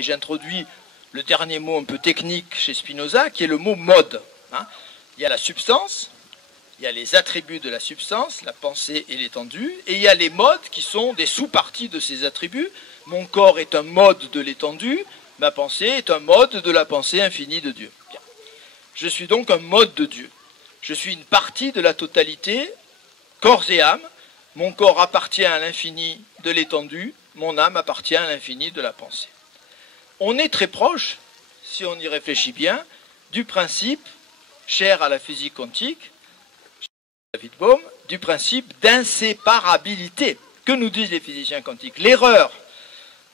et j'introduis le dernier mot un peu technique chez Spinoza, qui est le mot mode. Il y a la substance, il y a les attributs de la substance, la pensée et l'étendue, et il y a les modes qui sont des sous-parties de ces attributs. Mon corps est un mode de l'étendue, ma pensée est un mode de la pensée infinie de Dieu. Bien. Je suis donc un mode de Dieu. Je suis une partie de la totalité, corps et âme. Mon corps appartient à l'infini de l'étendue, mon âme appartient à l'infini de la pensée. On est très proche, si on y réfléchit bien, du principe, cher à la physique quantique, David Bohm, du principe d'inséparabilité. Que nous disent les physiciens quantiques? L'erreur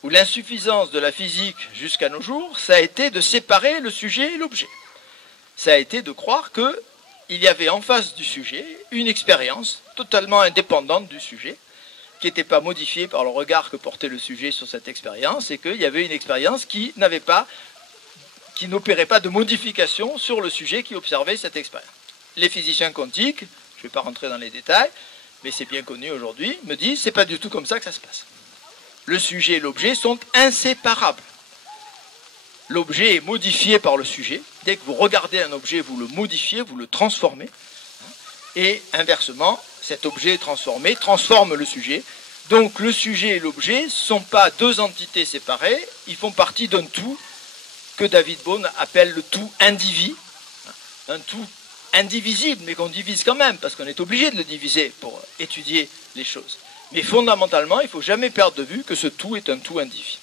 ou l'insuffisance de la physique jusqu'à nos jours, ça a été de séparer le sujet et l'objet. Ça a été de croire qu'il y avait en face du sujet une expérience totalement indépendante du sujet, qui n'était pas modifiée par le regard que portait le sujet sur cette expérience, et qu'il y avait une expérience qui n'opérait pas de modification sur le sujet qui observait cette expérience. Les physiciens quantiques, je ne vais pas rentrer dans les détails, mais c'est bien connu aujourd'hui, me disent c'est pas du tout comme ça que ça se passe. Le sujet et l'objet sont inséparables. L'objet est modifié par le sujet. Dès que vous regardez un objet, vous le modifiez, vous le transformez. Et inversement, cet objet transformé transforme le sujet. Donc le sujet et l'objet ne sont pas deux entités séparées, ils font partie d'un tout que David Bohm appelle le tout indivis. Un tout indivisible, mais qu'on divise quand même, parce qu'on est obligé de le diviser pour étudier les choses. Mais fondamentalement, il ne faut jamais perdre de vue que ce tout est un tout indivis.